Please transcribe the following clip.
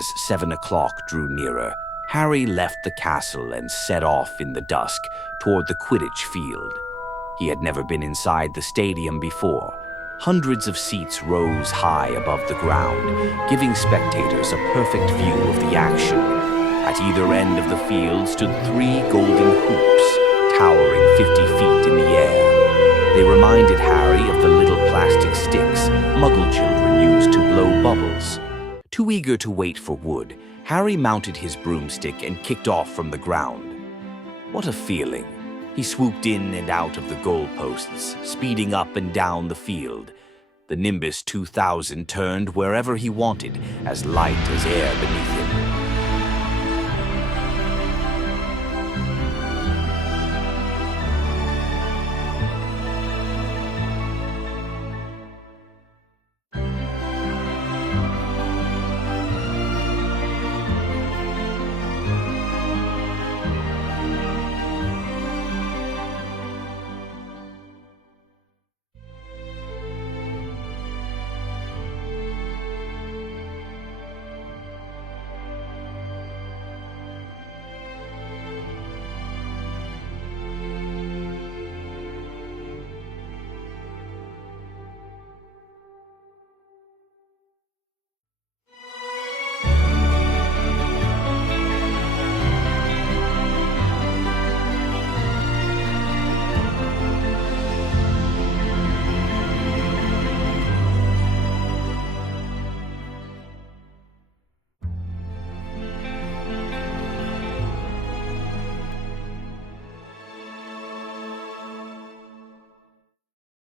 As 7 o'clock drew nearer, Harry left the castle and set off in the dusk toward the Quidditch field. He had never been inside the stadium before. Hundreds of seats rose high above the ground, giving spectators a perfect view of the action. At either end of the field stood 3 golden hoops, towering 50 feet in the air. They reminded Harry of the little plastic sticks Muggle children used to blow bubbles. Too eager to wait for wood, Harry mounted his broomstick and kicked off from the ground. What a feeling! He swooped in and out of the goalposts, speeding up and down the field. The Nimbus 2000 turned wherever he wanted, as light as air beneath him.